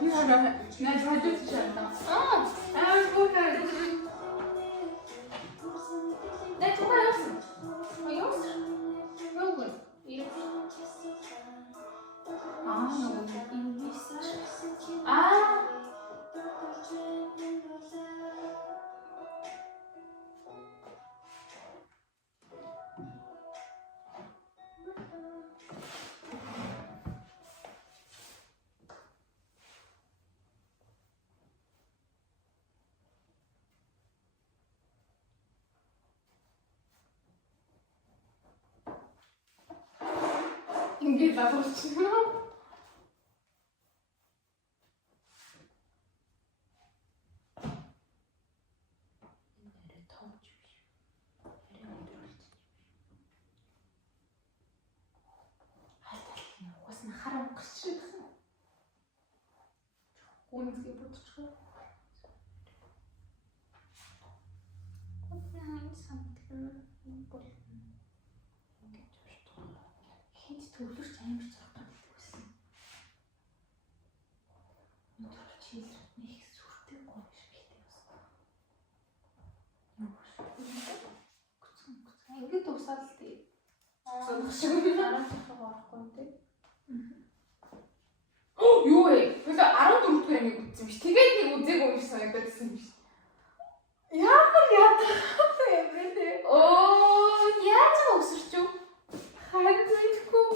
Найз хажууд шаардаа. Гуйхаа. Найз гуйхаа явсан. Явсан. Явгүй. Нөгөө инвестер. Ингээд багуулчихна. Нэрээ тоомч биш. Нэрээ өдрөлт. Хатал угаас нь харам гисчихсэн. Үнэхээр бодчихоо. Однаа самтгэн бол ингэж уртгаа. Хинт төвлөрч амар зураг гардаг байсан. Өнөөдөр чийл нэг сүртэй гоё шигтэй байсан. Ингээд дуусаад л тий. Дараа цахаг орохгүй тий. Юу вэ? Бид 14 дугаар нэг үзсэн биш. Тэгээд нэг үзег юм шиг санагдсан юм биш. Ямар яадаг юм бэ те? Яаж өсөрч юу? Харин мэдгүй.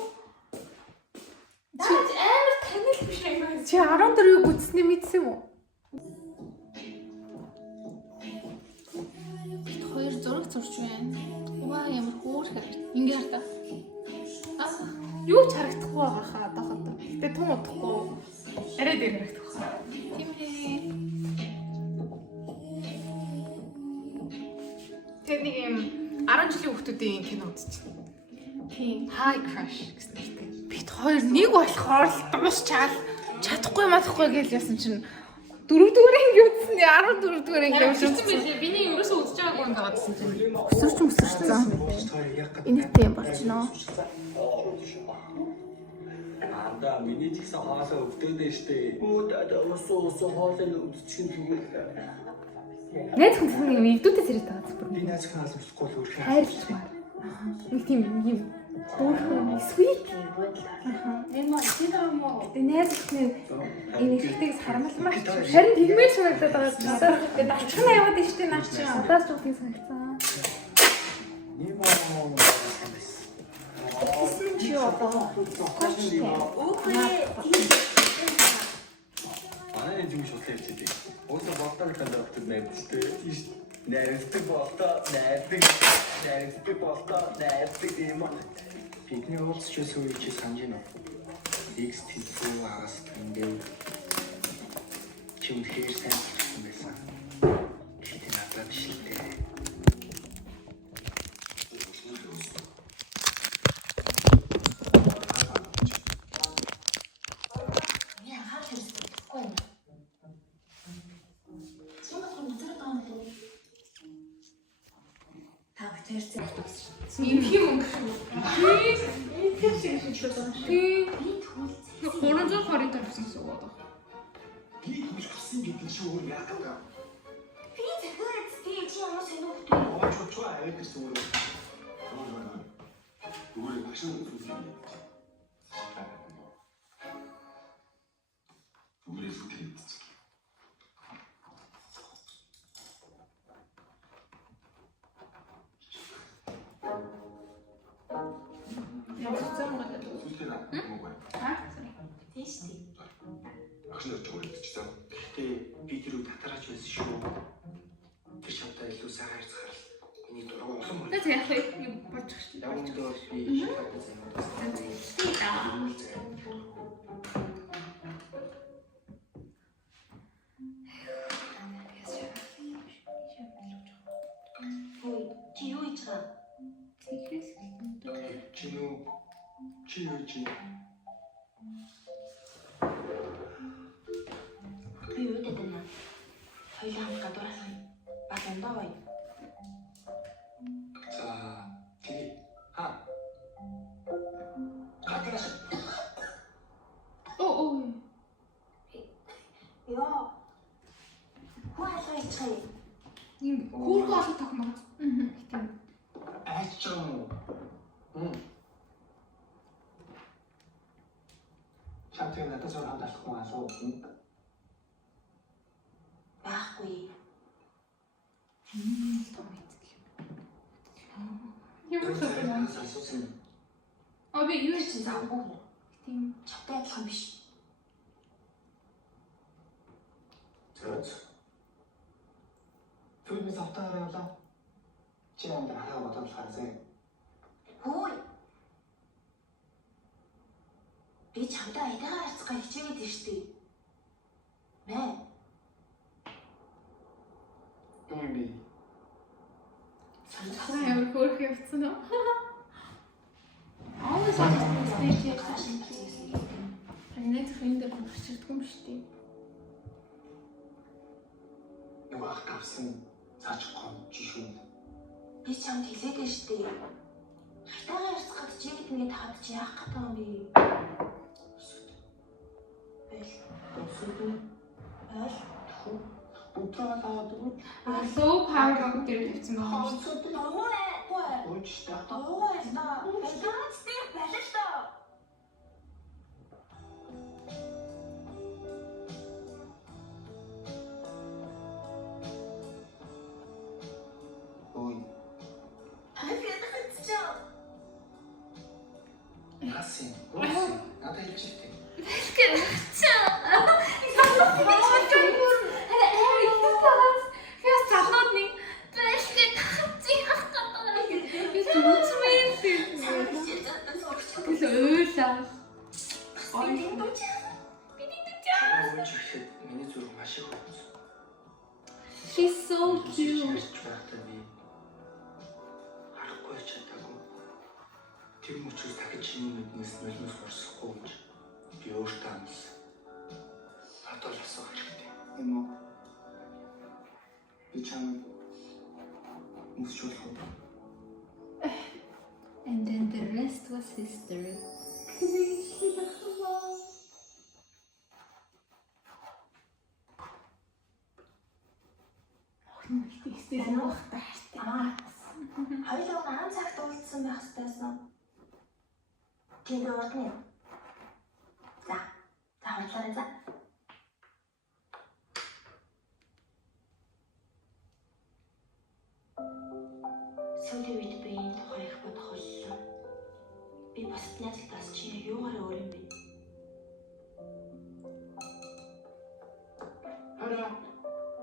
Даач амар танил биш юм байна. Чи 14-ийг үзснээ мэдсэн юм уу? Хоёр зураг зурч байна. Ваа ямар хөөрхөн. Ингээ хата. Юу ч харагдахгүй байгаа хаа одоохонд. Гэтэ тун удахгүй. Арай дээр харагдах хаа. Тийм ээ. Тэр нэг юм 10 жилийн хүүхдүүдийн кино үзчихсэн. Тийм. High Crush гэсэн нэртэй. Бид хоёр нэг болохоор л дуусчаал чадахгүй мадахгүй гэж яасан чинь 4-р анги үзсэн. 14-р анги үзсэн билээ. Биний ерөөсөө үзэж байгаагүй юм даадсан чинь. Өсөрсөн. Энэтэй юм болчихно. Да, миний ч гэсэн хоолой өвдөдөө штэ. Өөдөө хоолой үзчих юм. Найз хүн нэг видеотэй зэрэг таац бүр. Би найз хүн албахгүй л өөрхөн. Хайрлцмаар. Нэг тийм юм өөрхөн sweet. Энэ маа тийм моо. Найз хүн энэ ихтэйг харамлмаар. Харин тэгмээр санагдаад байгаа. Тэгээд давчхана яваад штэ наа чи. Удаас ч үгүй санагцсан. Нэг моо. Тэсэн чи одоо. Манай юм шууд хэлчихээ. Өөсөө болтол контракт мэдчихтэй. Найрдаг болтоо, найрдаг болтоо, найрдаг юм аа. Бидний уулзч үгүй чи санаж байна уу? X тийцүү агаас гиндээ. Чи үнэхээр сайн болсон байсан. Чи надад шилтэй. Ийм юм шүү. Тийм шиг шүү. Тийм. 320 тавьсан суугаад байна. Би түүш авсан гэдэг шиг өөр яах вэ? Би захиад би чи ямар сонирхолтой юм. Чуу аваад гэсэн үг. Зүгээр машин үзүүлэх юм. Зүгээр зүтгэж. Тийш тий. Ахнаар жуулчихсан. Гэхдээ би тэр үед татараач байсан шүү. Тэр шатаа илүү сайн харцгарал. Миний дураг улам бол. Тэгээд яг юм болж шүү. Явандаа би шатаа сайн. Ой, чи юу хийж байгаа? Чи. Би юу гэдэг юм? Хоёулаа хамт гадуураас баг ондоо бай. За, тий. Ха. Гадаас. Оо. Хатж байгаа юм уу? Чамтай надад зур хамгаалахгүй асуу. Байхгүй. Ямар ч юм. Асуусан. Би юу Чи ч заахгүй. тийм Чамтай адилхан биш. Зөөц. Фүлмэс автаар явлаа. Чи намайг хаа бодож харсаа. Хөөе. Би чамтай айдагаа харцгаа хичээгээд байна шүү дээ. Мэ. Юм би. санаа ямар хөөрх явцсан уу? Аль Саяхан саяхан яг хашин хийсэн. Анид хиндэг болчихдгүй юм шүү дээ. Юу ах тавсан цаач гомж шүү. Би чамд хэлээд байна шүү дээ. Хайтагаа харцгаад чигэд нэгэд хаад чи яах гэдэг юм бэ? Эл. Утралаад үуч. Low power rock дээр тавьсан байгаа юм шүү. Үуч та. Ой. Яасан? Надад хэлчихтэй. Миний зүрх маш их хөөрсөн. She's so cute. Харахгүй чадаагүй. Тэр мөчөөс дахиж чиний нүднээс нулимс хорсохгүй гэж би өөртөө амласан. Надад л асуух хэрэгтэй. Юм уу? Би чамд мөчөөлөх. And then the rest was history. Хоёулаа хаан цагт уулзсан байх хэрэгтэйсэн. Тийм урдны. За. За хоёулаа за. Сүүлийн үед би энэ тухай их бодох боллоо. Би бусад найзтаас чи юугаар өөр юм бэ? Хараа.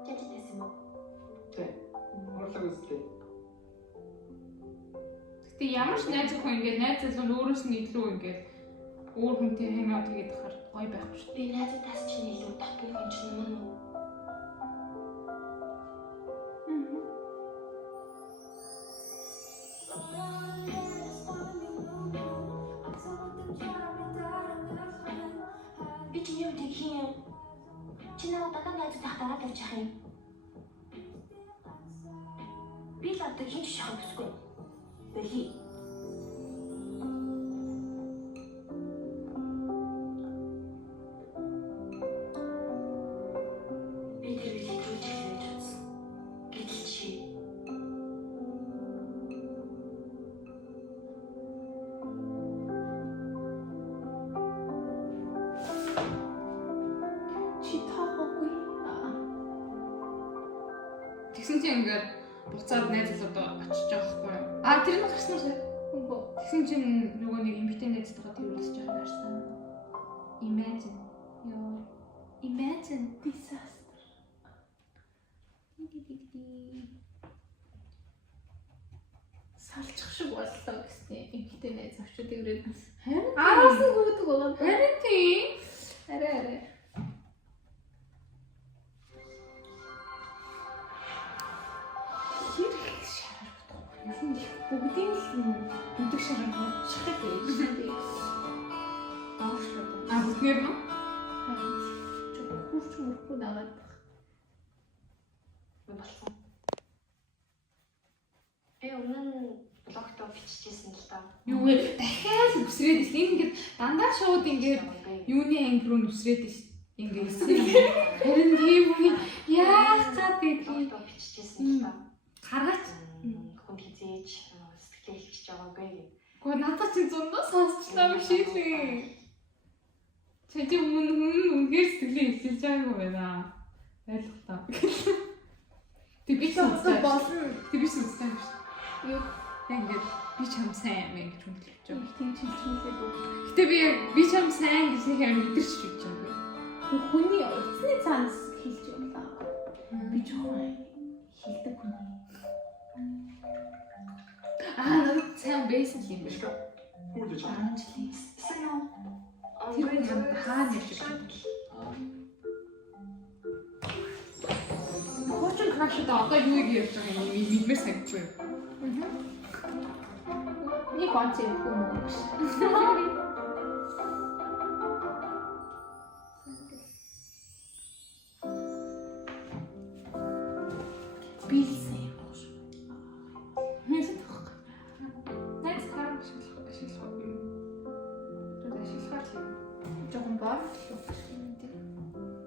Тэтэс юм уу? Тэ. Орлог үстэй. Гэтэ ямар ч найз охин ингээд найз залуу нь өөрөөс нь илүү ингээд өөр хүнтэй хангаа тэгээд хахаар гоё байхгүй шүү. Би найзтаас чи илүү татдаг юм чинь юм уу? Би ч юм дэх юм. Чи надад надад тахтараад явчих юм. Би л одоо хийж шахах бүсгүй. Бэлий. Би тэр билет рүү чиглэж үзсэн. Гэтэл чи Таагүй. Тэгсэн чинь ингээд буцаад найз залуудаа очиж байгаа байхгүй юу? Тэр нь гарсан уу? Үгүй. Тэгсэн чинь нөгөө нэг эмэгтэй найзтайгаа тэрүүлж байгаа харсан. Imagine. Ёо. Imagine disaster. Салчих шиг боллоо гэсэн эмэгтэй найз очиод ирээд бас. Араас нь гүдэг байгаа. Харин тийм. Арай. Бүгдийн л бүдэг шаран болчихдаг гэж. Аашлаа. Бүгднэр нь? Хурц мөрөхгүй дагаад баг. болсон. Би өмнө нь блогтоо биччихсэн л та. Юу вэ? Дахиад үсрээд ис. Энэ ингээд дандаа шууд ингээд юуны анги руу нүсрээд ис. Ингээд харин тийм үе яах гээд Блогтоо биччихсэн л та. гаргаач. Хүн хизээж сэтгэл хэлчихэж байгаагүй гэх. Гэхдээ надад чи зундаа сонсчлаа биш ээ. Чи үнээр сэтгэлээ хэлж байгаагүй байна. Ойлголоо. Тэг би ч сонсдог болно. Тэг би ч сонсдог биш. Юу ингэж би ч юм сайн мэн гэж хэлж байгаа. Тийм ч хэлчихмээ дөө. Гэтэ би ч юм сайн гэж хэрэг мэдэрч хэлж байгаа. Хүний утасны цаанаас хэлж юм да. Би жоохон хэлдэг хүн. Надад сайн байсан юм биш үү? Хурд гэж. 10 жилийн. Сайн уу? Тэр хүн хаана явж байгаа юм? Хочин крашд одоо юу ярьж байгаа юм мэдмээр санагдчихгүй. Нэг концепт юм уу? Билсэн юм уу? Мэдэх байхгүй. Найс харам ашиглах. Жоохон бор.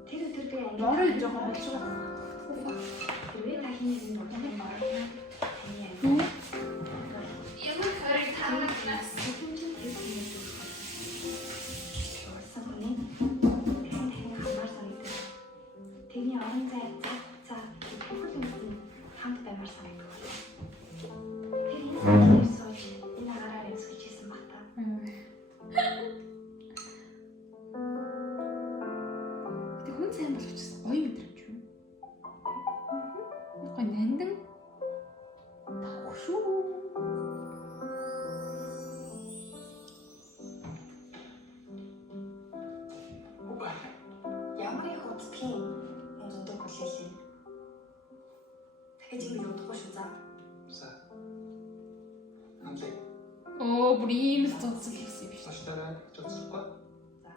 Тэр өдөр би анги. Бороо жоохон болж байгаа. Тэрвээ тахны юм байна. Яг л харин таанаас Тэний орон зай цаг бүхэл юм хамт баймаар санагдав. Тэр энэ сууж энэ агараар юмсгэж хийсэн баг та. Тэг хүн сайн болгочихсон. Гоё мэдрэмж юм. Гоё нандин. Тах шүү. Ямар их удахгүй унтдаг хүлээлээ. Дахиж ингэ удахгүй шүү за. За. Анлиг. Оо, бүр ийм л цуцсан хийсэн юм шүү. Цаашдаа чацахгүй. За.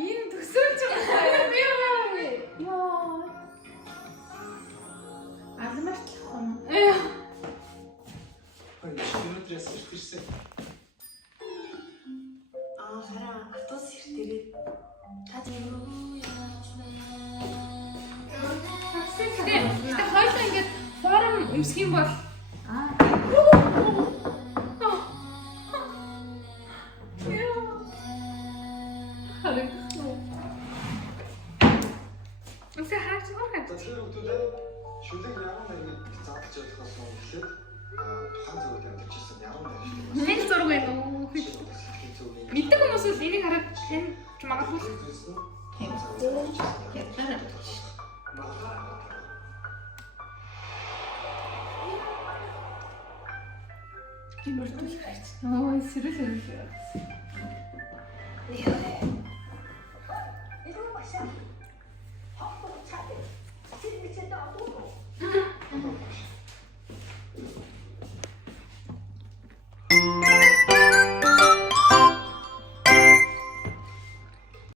Ийм төсөөлж байгаа юм байна. Яа. Алмартлах юм. Хоёр өнөөдрөөс ирсэн. Хараа автобус иртэрээ. Гэтэ хоёул ингээд форум өмсөх юм бол Үгүй хаач нөхөд. Тэр хүмүүсээ шүлэг ямар нэг задлж болохоос өмнө тухайн зөвөд амьдчихсан ямар нэг Нэг зураг байна уу? Мэддэг хүмүүс л энийг хараад хэн ч магадгүй ядаар. Тийм болтой хайц. Оо, сэрэл. Ирүү башаа. Хавтаа цаад. Чи бичээд авах уу?